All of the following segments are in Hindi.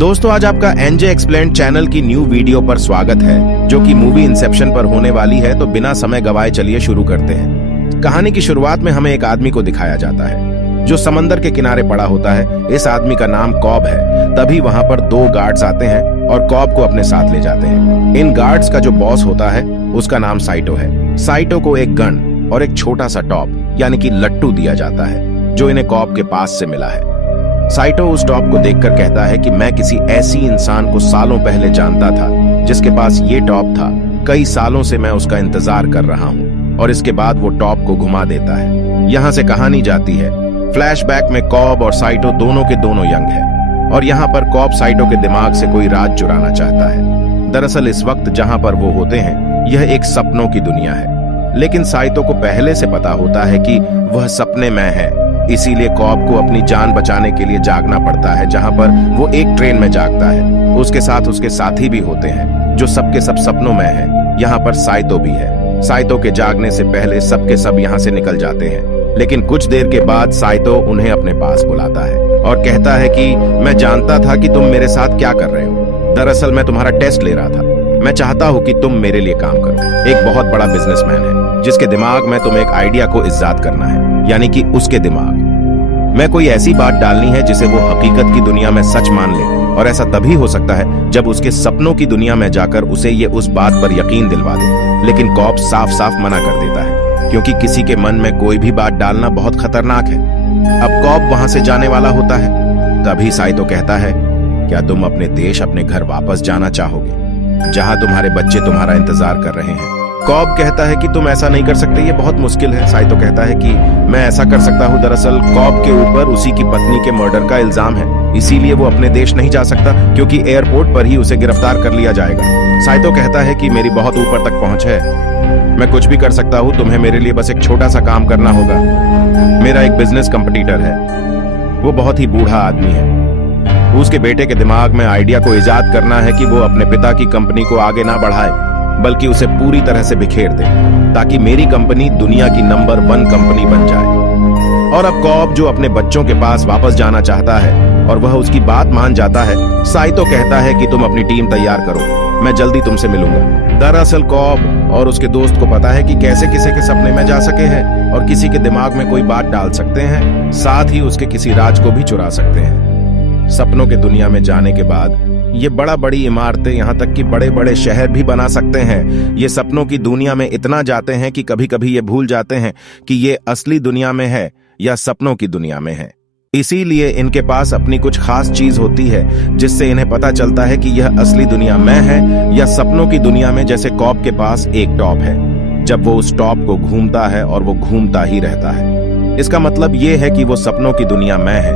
दोस्तों आज आपका एनजे एक्सप्लेन्ड चैनल की न्यू वीडियो पर स्वागत है, जो कि मूवी इंसेप्शन पर होने वाली है। तो बिना समय गवाए चलिए शुरू करते हैं। कहानी की शुरुआत में हमें एक आदमी को दिखाया जाता है जो समंदर के किनारे पड़ा होता है। इस आदमी का नाम कॉब है। तभी वहां पर दो गार्ड्स आते हैं और कॉब को अपने साथ ले जाते हैं। इन गार्ड्स का जो बॉस होता है उसका नाम साइटो है। साइटो को एक गन और एक छोटा सा टॉप यानी कि लट्टू दिया जाता है जो इन्हें कॉब के पास से मिला है। साइटो उस टॉप को देखकर कहता है कि मैं किसी ऐसी इंसान को सालों पहले जानता था जिसके पास ये टॉप था। कई सालों से मैं उसका इंतजार कर रहा हूँ। और इसके बाद वो टॉप को घुमा देता है। यहाँ से कहानी जाती है फ्लैशबैक में कॉब और साइटो दोनों के दोनों यंग है और यहाँ पर कॉब साइटो के दिमाग से कोई राज चुराना चाहता है। दरअसल इस वक्त जहाँ पर वो होते हैं यह एक सपनों की दुनिया है, लेकिन साइटो को पहले से पता होता है कि वह सपने में है। इसीलिए कॉब को अपनी जान बचाने के लिए जागना पड़ता है। जहां पर वो एक ट्रेन में जागता है, उसके साथ उसके साथी भी होते हैं जो सबके सब सपनों में हैं। यहाँ पर साइटो भी है। साइटो के जागने से पहले सबके सब यहाँ से निकल जाते हैं, लेकिन कुछ देर के बाद साइटो उन्हें अपने पास बुलाता है और कहता है कि मैं जानता था कि तुम मेरे साथ क्या कर रहे हो। दरअसल मैं तुम्हारा टेस्ट ले रहा था। मैं चाहता हूँ कि तुम मेरे लिए काम करो। एक बहुत बड़ा बिजनेसमैन है जिसके दिमाग में तुम एक आइडिया को इज्जात करना है, यानी कि उसके दिमाग मैं कोई ऐसी बात डालनी है जिसे वो हकीकत की दुनिया में सच मान ले। और ऐसा तभी हो सकता है जब उसके सपनों की दुनिया में जाकर उसे ये उस बात पर यकीन दिलवा दे। लेकिन कॉब साफ साफ मना कर देता है क्योंकि किसी के मन में कोई भी बात डालना बहुत खतरनाक है। अब कॉब वहां से जाने वाला होता है। तभी साइटो कहता है, क्या तुम अपने देश अपने घर वापस जाना चाहोगे जहां तुम्हारे बच्चे तुम्हारा इंतजार कर रहे हैं। कॉब कहता है कि तुम ऐसा नहीं कर सकते, ये बहुत मुश्किल है। साइटो कहता है कि मैं ऐसा कर सकता हूँ। दरअसल कॉब के ऊपर उसी की पत्नी के मर्डर का इल्जाम है, इसीलिए वो अपने देश नहीं जा सकता क्योंकि एयरपोर्ट पर ही उसे गिरफ्तार कर लिया जाएगा। साइटो कहता है कि मेरी बहुत ऊपर तक पहुंच है, मैं कुछ भी कर सकता हूँ। तुम्हें मेरे लिए बस एक छोटा सा काम करना होगा। मेरा एक बिजनेस कंपटीटर है, वो बहुत ही बूढ़ा आदमी है। उसके बेटे के दिमाग में आइडिया को इजाद करना है कि वो अपने पिता की कंपनी को आगे ना बढ़ाए बल्कि उसे पूरी तरह से बिखेर दे ताकि मेरी कंपनी दुनिया की नंबर 1 कंपनी बन जाए। और अब कॉब जो अपने बच्चों के पास वापस जाना चाहता है और वह उसकी बात मान जाता है। साइटो कहता है कि तुम अपनी टीम तैयार करो, मैं जल्दी तुमसे मिलूंगा। दरअसल कॉब और उसके दोस्त को पता है कि कैसे किसी के सपने में जा सके हैं और किसी के दिमाग में कोई बात डाल सकते हैं, साथ ही उसके किसी राज को भी चुरा सकते हैं। सपनों के दुनिया में जाने के बाद ये बड़ी इमारतें, यहाँ तक कि बड़े बड़े शहर भी बना सकते हैं। ये सपनों की दुनिया में इतना जाते हैं कि कभी कभी ये भूल जाते हैं कि ये असली दुनिया में है या सपनों की दुनिया में है। इसीलिए इनके पास अपनी कुछ खास चीज होती है जिससे इन्हें पता चलता है कि यह असली दुनिया में है या सपनों की दुनिया में। जैसे कॉब के पास एक टॉप है। जब वो उस टॉप को घूमता है और वो घूमता ही रहता है, इसका मतलब ये है कि वो सपनों की दुनिया में है।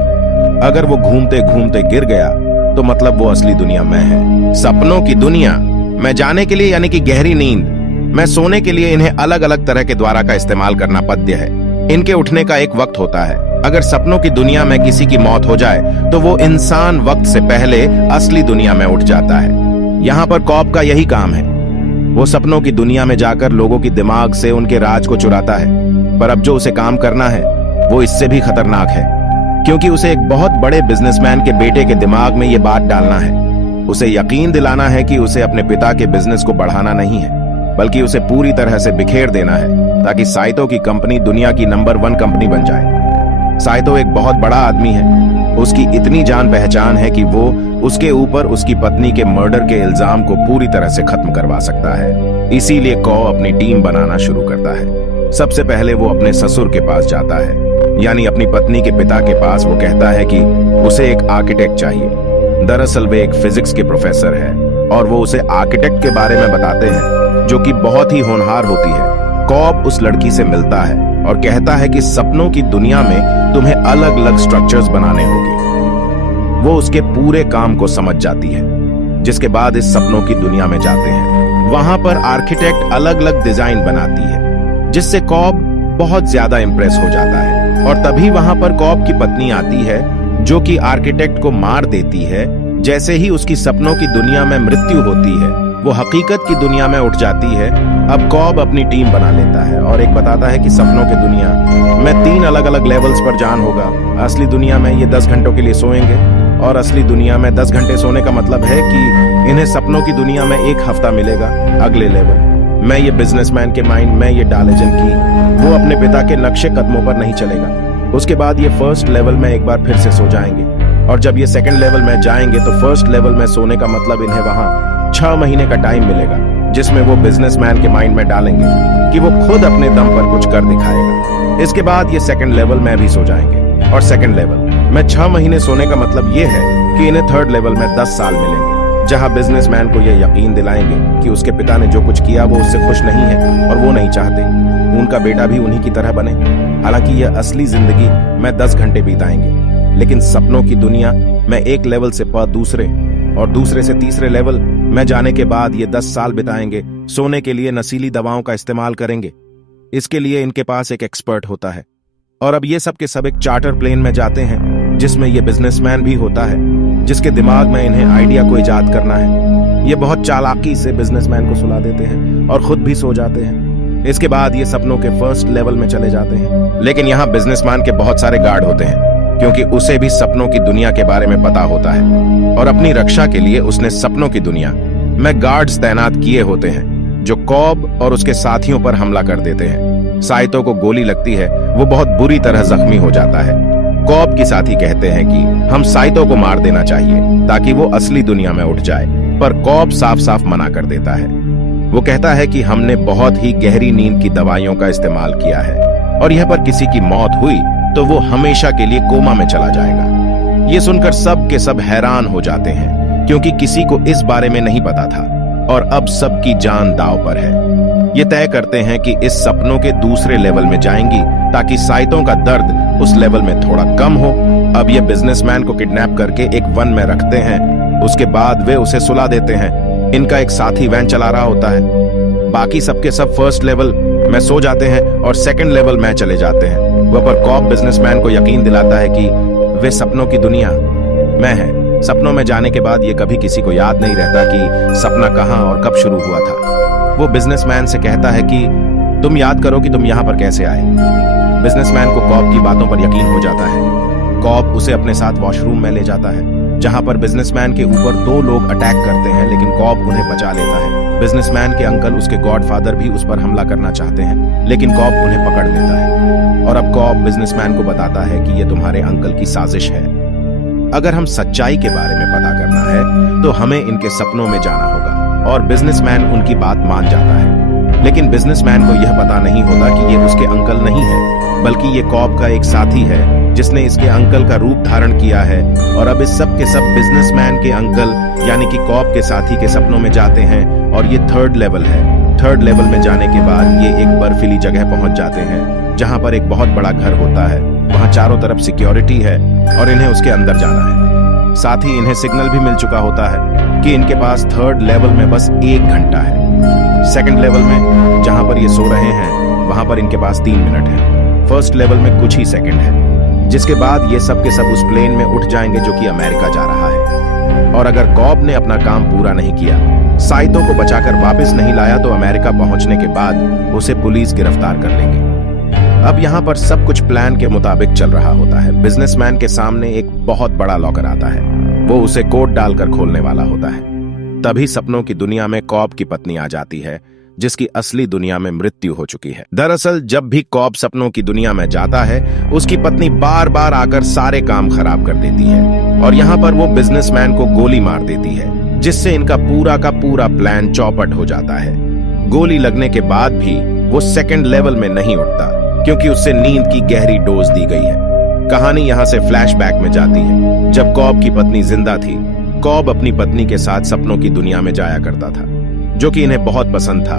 अगर वो घूमते घूमते गिर गया तो मतलब वो असली दुनिया में है। सपनों की दुनिया में जाने के लिए यानी कि गहरी नींद में सोने के लिए इन्हें अलग अलग तरह के द्वारा का इस्तेमाल करना पद्य है। इनके उठने का एक वक्त होता है। अगर सपनों की दुनिया में किसी की मौत हो जाए तो वो इंसान वक्त से पहले असली दुनिया में उठ जाता है। यहाँ पर कॉब का यही काम है। वो सपनों की दुनिया में जाकर लोगों की दिमाग से उनके राज को चुराता है। पर अब जो उसे काम करना है वो इससे भी खतरनाक है क्योंकि उसे एक बहुत बड़े बिजनेसमैन के बेटे के दिमाग में ये बात डालना है। उसे यकीन दिलाना है कि उसे अपने पिता के बिजनेस को बढ़ाना नहीं है बल्कि उसे पूरी तरह से बिखेर देना है ताकि साइटो की कंपनी दुनिया की नंबर 1 कंपनी बन जाए। साइटो एक बहुत बड़ा आदमी है। उसकी इतनी जान पहचान है कि वो उसके ऊपर उसकी पत्नी के मर्डर के इल्जाम को पूरी तरह से खत्म करवा सकता है। इसीलिए कॉब अपनी टीम बनाना शुरू करता है। सबसे पहले वो अपने ससुर के पास जाता है, यानी अपनी पत्नी के पिता के पास। वो कहता है कि उसे एक आर्किटेक्ट चाहिए। दरअसल वे एक फिजिक्स के प्रोफेसर है और वो उसे आर्किटेक्ट के बारे में बताते हैं जो कि बहुत ही होनहार होती है। कॉब उस लड़की से मिलता है और कहता है कि सपनों की दुनिया में तुम्हें अलग अलग स्ट्रक्चर्स बनाने होंगे। वो उसके पूरे काम को समझ जाती है, जिसके बाद इस सपनों की दुनिया में जाते हैं। वहां पर आर्किटेक्ट अलग अलग डिजाइन बनाती है जिससे कॉब बहुत ज्यादा इंप्रेस हो जाता है। और तभी वहां पर कॉब की पत्नी आती है जो कि आर्किटेक्ट को मार देती है। जैसे ही उसकी सपनों की दुनिया में मृत्यु होती है वो हकीकत की दुनिया में उठ जाती है। अब कॉब अपनी टीम बना लेता है और एक बताता है कि सपनों की दुनिया में 3 अलग अलग लेवल्स पर जान होगा। असली दुनिया में ये 10 घंटों के लिए सोएंगे और असली दुनिया में 10 घंटे सोने का मतलब है कि इन्हें सपनों की दुनिया में 1 हफ्ता मिलेगा अगले लेवल। मैं ये बिजनेसमैन के माइंड में ये डालेजन की वो अपने पिता के नक्शे कदमों पर नहीं चलेगा। उसके बाद ये फर्स्ट लेवल में एक बार फिर से सो जाएंगे, और जब ये सेकंड लेवल में जाएंगे तो फर्स्ट लेवल में सोने का मतलब इन्हें वहां 6 महीने का टाइम मिलेगा, जिसमें वो बिजनेसमैन के माइंड में डालेंगे कि वो खुद अपने दम पर कुछ कर दिखाएगा। इसके बाद ये सेकंड लेवल में भी सो जाएंगे, और सेकंड लेवल में 6 महीने सोने का मतलब ये है कि इन्हें थर्ड लेवल में 10 साल मिलेंगे, जहां बिजनेसमैन को ये यकीन दिलाएंगे कि उसके पिता ने जो कुछ किया वो उससे खुश नहीं है और वो नहीं चाहते उनका बेटा भी उन्हीं की तरह बने। हालांकि यह असली जिंदगी में 10 घंटे बिताएंगे, लेकिन सपनों की दुनिया में एक लेवल से दूसरे और दूसरे से तीसरे लेवल में जाने के बाद ये 10 साल बिताएंगे। सोने के लिए नशीली दवाओं का इस्तेमाल करेंगे। इसके लिए इनके पास एक एक्सपर्ट होता है, और अब ये सब के सब एक चार्टर प्लेन में जाते हैं जिसमें ये बिजनेसमैन भी होता है, जिसके दिमाग में इन्हें आइडिया को इजाद करना है। ये बहुत चालाकी से बिजनेसमैन को सुला देते हैं और खुद भी सो जाते हैं। इसके बाद ये सपनों के फर्स्ट लेवल में चले जाते हैं, लेकिन यहाँ बिजनेसमैन के बहुत सारे गार्ड होते हैं, क्योंकि उसे भी सपनों की दुनिया के बारे में पता होता है, और अपनी रक्षा के लिए उसने सपनों की दुनिया में गार्ड्स तैनात किए होते हैं जो कॉब और उसके साथियों पर हमला कर देते हैं। साइतो को गोली लगती है, वो बहुत बुरी तरह जख्मी हो जाता है। कॉब की साथी कहते हैं कि हम साइतो को मार देना चाहिए ताकि वो असली दुनिया में उठ जाए, पर कॉब साफ साफ मना कर देता है। वो कहता है कि हमने बहुत ही गहरी नींद की दवाइयों का इस्तेमाल किया है, और यह पर किसी की मौत हुई तो वो हमेशा के लिए कोमा में चला जाएगा। ये सुनकर सब के सब हैरान हो जाते हैं, क्योंकि किसी को इस बारे में नहीं पता था, और अब सबकी जान दांव पर है। ये तय करते हैं कि इस सपनों के दूसरे लेवल में जाएंगी ताकि साइतों का दर्द उस लेवल में थोड़ा कम हो। अब ये बिजनेसमैन को किडनैप करके एक वन में रखते हैं। उसके बाद वे उसे सुला देते हैं। इनका एक साथी वैन चला रहा होता है। बाकी सबके सब फर्स्ट लेवल में सो जाते हैं और सेकंड लेवल में चले जाते हैं। वह पर कॉब बिजनेसमैन को यकीन दिलाता है कि वे सपनों की दुनिया में है। सपनों में जाने के बाद ये कभी किसी को याद नहीं रहता कि सपना कहाँ और कब शुरू हुआ था। वो बिजनेसमैन से कहता है कि तुम याद करो कि तुम यहाँ पर कैसे आए। बिजनेसमैन को कॉब की बातों पर यकीन हो जाता है। कॉब उसे अपने साथ वॉशरूम में ले जाता है, जहाँ पर बिजनेसमैन के ऊपर 2 लोग अटैक करते हैं, लेकिन कॉब उन्हें बचा लेता है। बिजनेसमैन के अंकल, उसके गॉडफादर भी उस पर हमला करना चाहते हैं, लेकिन कॉब उन्हें पकड़ लेता है, और अब कॉब बिजनेसमैन को बताता है कि ये तुम्हारे अंकल की साजिश है। अगर हम सच्चाई के बारे में पता करना है तो हमें इनके सपनों में जाना होगा, और बिजनेसमैन उनकी बात मान जाता है। लेकिन बिजनेसमैन को यह पता नहीं होता कि ये उसके अंकल नहीं है, बल्कि ये कॉब का एक साथी है जिसने इसके अंकल का रूप धारण किया है। और अब इस सब के सब बिजनेसमैन के अंकल यानी कि कॉब के साथी के सपनों में जाते हैं, और ये थर्ड लेवल है। थर्ड लेवल में जाने के बाद ये एक बर्फीली जगह पहुंच जाते हैं, जहां पर एक बहुत बड़ा घर होता है। वहां चारों तरफ सिक्योरिटी है और इन्हें उसके अंदर जाना है। साथ ही इन्हें सिग्नल भी मिल चुका होता है कि इनके पास थर्ड लेवल में बस 1 घंटा है। सेकंड लेवल में जहां पर ये सो रहे हैं वहां पर इनके पास 3 मिनट है। फर्स्ट लेवल में कुछ ही सेकंड है, जिसके बाद ये सब के सब उस प्लेन में उठ जाएंगे जो कि अमेरिका जा रहा है। और अगर कॉब ने अपना काम पूरा नहीं किया, साइतो को बचाकर वापस नहीं लाया, तो अमेरिका पहुंचने के बाद उसे पुलिस गिरफ्तार कर लेगी। अब यहाँ पर सब कुछ प्लान के मुताबिक चल रहा होता है। बिजनेसमैन के सामने एक बहुत बड़ा लॉकर आता है, वो उसे कोड डालकर खोलने वाला होता है। तभी सपनों की दुनिया में कॉब की पत्नी आ जाती है, जिसकी असली दुनिया में मृत्यु हो चुकी है। दरअसल जब भी कॉब सपनों की दुनिया में जाता है, उसकी पत्नी बार बार आकर सारे काम खराब कर देती है, और यहाँ पर वो बिजनेसमैन को गोली मार देती है, जिससे इनका पूरा का पूरा प्लान चौपट हो जाता है। गोली लगने के बाद भी वो सेकंड लेवल में नहीं उठता, क्योंकि उससे नींद की गहरी डोज दी गई है। कहानी यहाँ से फ्लैशबैक में जाती है। जब कॉब की पत्नी जिंदा थी, कॉब अपनी पत्नी के साथ सपनों की दुनिया में जाया करता था, जो कि इन्हें बहुत पसंद था।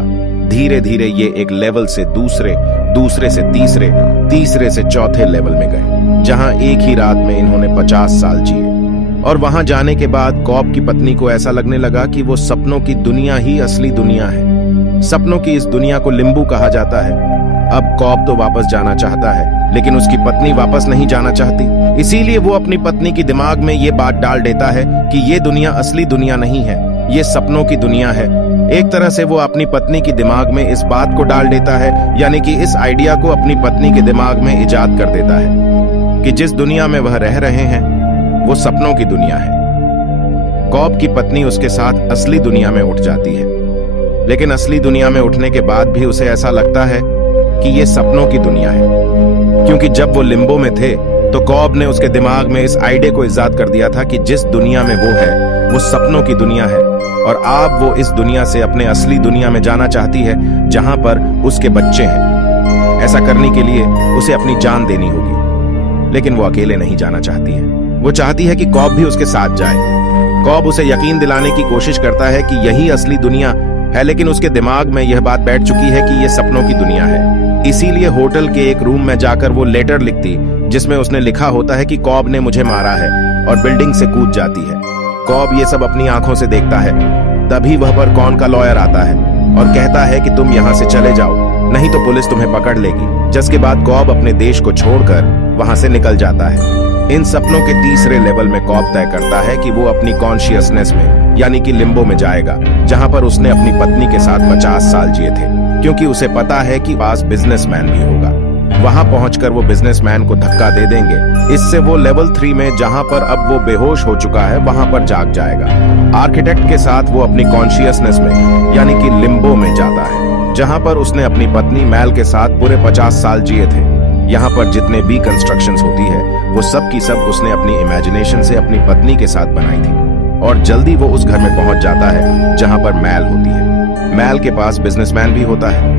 धीरे धीरे ये एक लेवल से दूसरे, दूसरे से तीसरे, तीसरे से चौथे लेवल में गए, जहां एक ही रात में इन्होंने 50 साल जिए। और वहां जाने के बाद कॉब की पत्नी को ऐसा लगने लगा कि वो सपनों की दुनिया ही असली दुनिया है। सपनों की इस दुनिया को लिम्बू कहा जाता है। अब कॉब तो वापस जाना चाहता है, लेकिन उसकी पत्नी वापस नहीं जाना चाहती। इसीलिए वो अपनी पत्नी के दिमाग में ये बात डाल देता है कि ये दुनिया असली दुनिया नहीं है, ये सपनों की दुनिया है। एक तरह से वो अपनी पत्नी के दिमाग में इस बात को डाल देता है, यानी कि इस आइडिया को अपनी पत्नी के दिमाग में इजाद कर देता है कि जिस दुनिया में वह रह रहे हैं वो सपनों की दुनिया है। कॉब की पत्नी उसके साथ असली दुनिया में उठ जाती है, लेकिन असली दुनिया में उठने के बाद भी उसे ऐसा लगता है कि ये सपनों की दुनिया है, क्योंकि जब वो लिम्बो में थे तो कॉब ने उसके दिमाग में इस आइडिया को इजाद कर दिया था कि जिस दुनिया में वो है वो सपनों की दुनिया है, और अब वो इस दुनिया से अपने असली दुनिया में जाना चाहती है जहां पर उसके बच्चे हैं। ऐसा करने के लिए उसे अपनी जान देनी होगी, लेकिन वो अकेले नहीं जाना चाहती है। वो चाहती है कि कॉब भी उसके साथ जाए। कॉब उसे यकीन दिलाने की कोशिश करता है कि यही असली दुनिया है, लेकिन उसके दिमाग में यह बात बैठ चुकी है कि यह सपनों की दुनिया है। इसीलिए होटल के एक रूम में जाकर वो लेटर लिखती, जिसमें उसने लिखा होता है कि कॉब ने मुझे मारा है, और बिल्डिंग से कूद जाती है। कॉब ये सब अपनी आंखों से देखता है। तभी वह पर कॉन का लॉयर आता है और कहता है कि तुम यहाँ से चले जाओ, नहीं तो पुलिस तुम्हें पकड़ लेगी। जिसके बाद कॉब अपने देश को छोड़कर वहां से निकल जाता है। इन सपनों के तीसरे लेवल में कॉब तय करता है कि वो अपनी कॉन्शियसनेस में यानी कि लिम्बो में जाएगा, जहां पर उसने अपनी पत्नी के साथ 50 साल जिए थे, क्योंकि उसे पता है कि पास बिजनेसमैन भी होगा। वहां पहुंचकर वो बिजनेसमैन को धक्का दे देंगे। इससे वो लेवल 3 में, जहां पर अब वो बेहोश हो चुका है, वहां पर जाग जाएगा। आर्किटेक्ट के साथ वो अपनी कॉन्शियसनेस में यानी कि लिम्बो में जाता है, जहां पर उसने अपनी पत्नी मैल के साथ पूरे 50 साल जिए थे। यहाँ पर जितने भी कंस्ट्रक्शंस होती है वो सब की सब उसने अपनी इमेजिनेशन से अपनी पत्नी के साथ बनाई थी, और जल्दी वो उस घर में पहुंच जाता है जहां पर मैल होती है। मैल के पास बिजनेसमैन भी होता है।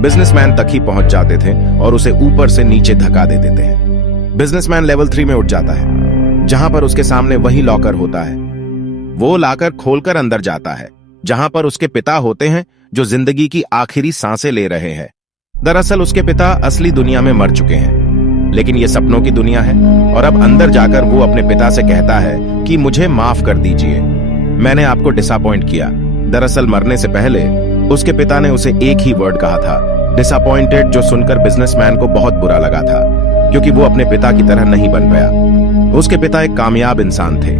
बिजनेसमैन तक ही पहुंच जाते थे और उसे ऊपर से नीचे धक्का दे देते हैं। बिजनेसमैन लेवल 3 में उठ जाता है, जहां पर उसके सामने वही लॉकर होता है। वो लॉकर खोलकर अंदर जाता है, जहां पर उसके पिता होते हैं जो जिंदगी की आखिरी सांसें ले रहे हैं। दरअसल उसके पिता असली दुनिया में मर चुके हैं, लेकिन ये सपनों की दुनिया है। और अब अंदर जाकर वो अपने पिता से कहता है कि मुझे माफ कर दीजिए, मैंने आपको डिसअपॉइंट किया। दरअसल मरने से पहले उसके पिता ने उसे एक ही वर्ड कहा था, डिसअपॉइंटेड, जो सुनकर बिजनेसमैन को बहुत बुरा लगा था, क्योंकि वो अपने पिता की तरह नहीं बन पाया। उसके पिता एक कामयाब इंसान थे,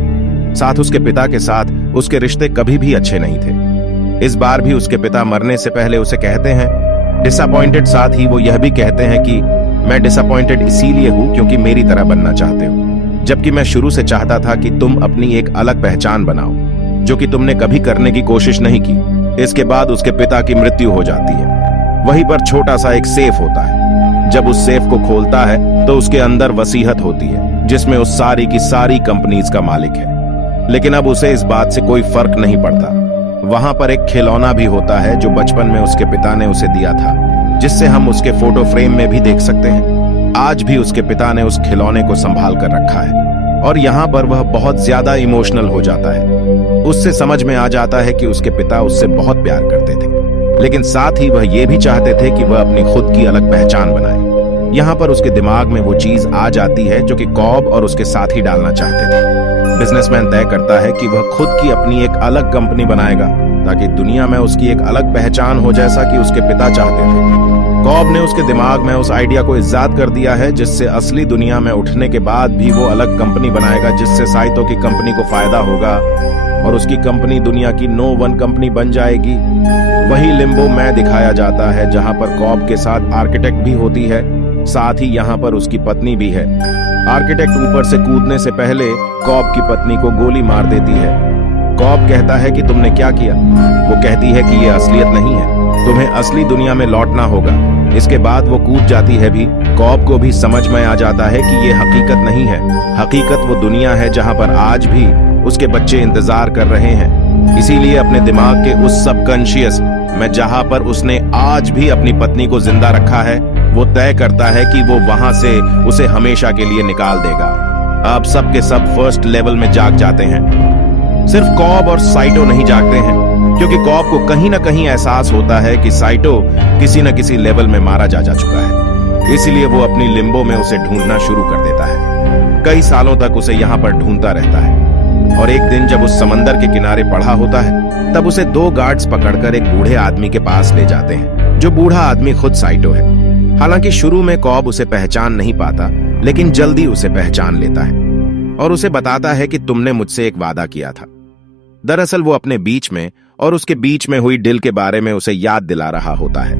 साथ उसके पिता के साथ उसके रिश्ते कभी भी अच्छे नहीं थे। इस बार भी उसके पिता मरने से पहले उसे कहते हैं डिसअपॉइंटेड, साथ ही वो यह भी कहते हैं कि मैं डिसअपॉइंटेड इसीलिए हूं क्योंकि मेरी तरह बनना चाहते हो, जबकि मैं शुरू से चाहता था कि तुम अपनी एक अलग पहचान बनाओ, जो कि तुमने कभी करने की कोशिश नहीं की। इसके बाद उसके पिता की मृत्यु हो जाती है। वहीं पर छोटा सा एक सेफ होता है। जब उस सेफ को खोलता है तो उसके अंदर वसीयत होती है, जिसमें उस सारी की सारी कंपनीज का मालिक है। लेकिन अब उसे इस बात से कोई फर्क नहीं पड़ता। वहां पर एक खिलौना भी होता है जो बचपन में उसके पिता ने उसे दिया था, जिससे हम उसके फोटो फ्रेम में भी देख सकते हैं। आज भी उसके पिता ने उस खिलौने को संभाल कर रखा है, और यहाँ पर वह बहुत ज्यादा इमोशनल हो जाता है। उससे समझ में आ जाता है कि उसके पिता उससे बहुत प्यार करते थे, लेकिन साथ ही वह ये भी चाहते थे कि वह अपनी खुद की अलग पहचान बनाए। यहाँ पर उसके दिमाग में वो चीज आ जाती है जो कि कॉब और उसके साथी डालना चाहते थे। बिजनेसमैन तय करता है कि वह खुद की अपनी एक अलग कंपनी बनाएगा, ताकि दुनिया में उसकी एक अलग पहचान हो, जैसा कि उसके पिता चाहते थे। कॉब ने उसके दिमाग में उस आइडिया को इजाद कर दिया है, जिससे असली दुनिया में उठने के बाद भी वो अलग कंपनी बनाएगा, जिससे साइतो की कंपनी को फायदा होगा और उसकी कंपनी दुनिया की No. 1 कंपनी बन जाएगी। वही लिम्बो में दिखाया जाता है, जहां पर कॉब के साथ आर्किटेक्ट भी होती है, साथ ही यहाँ पर उसकी पत्नी भी है। आर्किटेक्ट ऊपर से कूदने से पहले कॉब की पत्नी को गोली मार देती है। कॉब कहता है कि तुमने क्या किया? वो कहती है कि ये असलियत नहीं है, तुम्हें असली दुनिया में लौटना होगा। इसके बाद वो कूद जाती है भी। कॉब को भी समझ में आ जाता है कि ये हकीकत नहीं है। हकीकत वो दुनिया है जहां पर आज भी उसके बच्चे इंतजार कर रहे हैं। इसीलिए अपने दिमाग के उस सबकॉन्शियस में, जहां पर उसने आज भी अपनी पत्नी को जिंदा रखा है, वो तय करता है कि वो वहां से उसे हमेशा के लिए निकाल देगा। अब सब के सब फर्स्ट लेवल में जाग जाते हैं। सिर्फ कॉब और साइटो नहीं जागते हैं, क्योंकि कॉब को कहीं ना कहीं एहसास होता है कि साइटो किसी न किसी लेवल में मारा जा चुका है। इसीलिए वो अपनी लिम्बो में उसे ढूंढना शुरू कर देता है। कई सालों तक उसे यहाँ पर ढूंढता रहता है, और एक दिन जब उस समंदर के किनारे पड़ा होता है, तब उसे 2 गार्ड्स पकड़कर एक बूढ़े आदमी के पास ले जाते हैं, जो बूढ़ा आदमी खुद साइटो है। हालांकि शुरू में कॉब उसे पहचान नहीं पाता, लेकिन जल्दी उसे पहचान लेता है और उसे बताता है कि तुमने मुझसे एक वादा किया था। दरअसल वो अपने बीच में और उसके बीच में हुई डील के बारे में उसे याद दिला रहा होता है,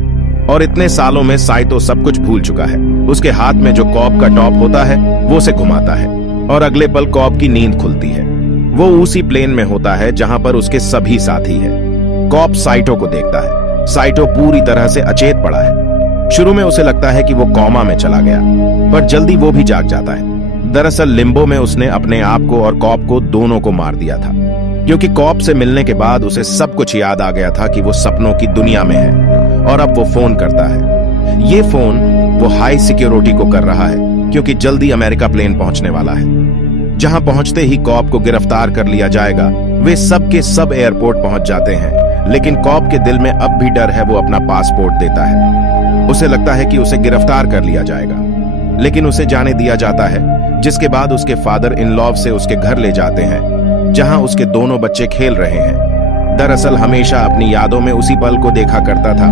और इतने सालों में साइतो सब कुछ भूल चुका है। उसके हाथ में जो कॉब का टॉप होता है वो उसे घुमाता है, और अगले पल कॉब की नींद खुलती है। वो उसी प्लेन में होता है जहां पर उसके सभी साथी हैं। कॉब साइटो को देखता है। साइटो पूरी तरह से अचेत पड़ा है। शुरू में उसे लगता है कि वो कोमा में चला गया, पर जल्दी वो भी जाग जाता है। दरअसल लिम्बो में उसने अपने आप को और कॉब को दोनों को मार दिया था, क्योंकि कॉब से मिलने के बाद उसे सब कुछ याद आ गया था कि वो सपनों की दुनिया में है। और अब वो फोन करता है। ये फोन वो हाई सिक्योरिटी को कर रहा है, क्योंकि जल्दी अमेरिका प्लेन पहुंचने वाला है। जहां पहुंचते ही कॉब को गिरफ्तार कर लिया जाएगा। वे सब के सब एयरपोर्ट पहुंच जाते हैं, लेकिन कॉब के दिल में अब भी डर है। वो अपना पासपोर्ट देता है। उसे लगता है कि उसे गिरफ्तार कर लिया जाएगा, लेकिन उसे जाने दिया जाता है, जिसके बाद उसके फादर इन लॉ से उसके घर ले जाते हैं, जहां उसके दोनों बच्चे खेल रहे हैं। दरअसल हमेशा अपनी यादों में उसी पल को देखा करता था।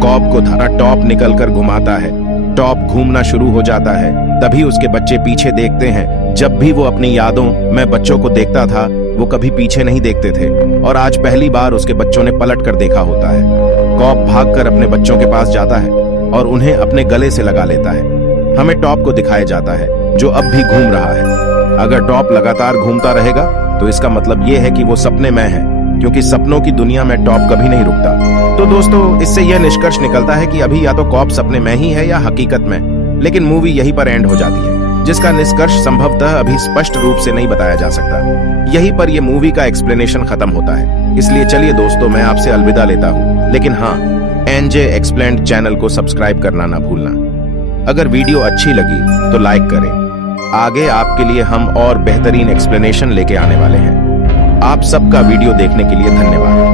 कॉब को धारा टॉप निकलकर घुमाता है। टॉप घूमना शुरू हो जाता है। तभी उसके बच्चे पीछे देखते हैं। जब भी वो अपनी यादों में बच्चों को देखता था, वो कभी पीछे नहीं देखते थे, और आज पहली बार उसके बच्चों ने पलट कर देखा होता है। कॉब भागकर अपने बच्चों के पास जाता है और उन्हें अपने गले से लगा लेता है। हमें टॉप को दिखाया जाता है, जो अब भी घूम रहा है। अगर टॉप लगातार घूमता रहेगा तो इसका मतलब ये है कि वो सपने में है, क्योंकि सपनों की दुनिया में टॉप कभी नहीं रुकता। तो दोस्तों, इससे यह निष्कर्ष निकलता है कि अभी या तो कॉब सपने में ही है या हकीकत में, लेकिन मूवी यहीं पर एंड हो जाती है, जिसका निष्कर्ष संभवतः अभी स्पष्ट रूप से नहीं बताया जा सकता। यहीं पर यह मूवी का एक्सप्लेनेशन खत्म होता है। इसलिए चलिए दोस्तों, मैं आपसे अलविदा लेता हूँ, लेकिन हाँ, एनजे एक्सप्लेन्ड चैनल को सब्सक्राइब करना ना भूलना। अगर वीडियो अच्छी लगी तो लाइक करें। आगे आपके लिए हम और बेहतरीन एक्सप्लेनेशन लेके आने वाले हैं। आप सबका वीडियो देखने के लिए धन्यवाद।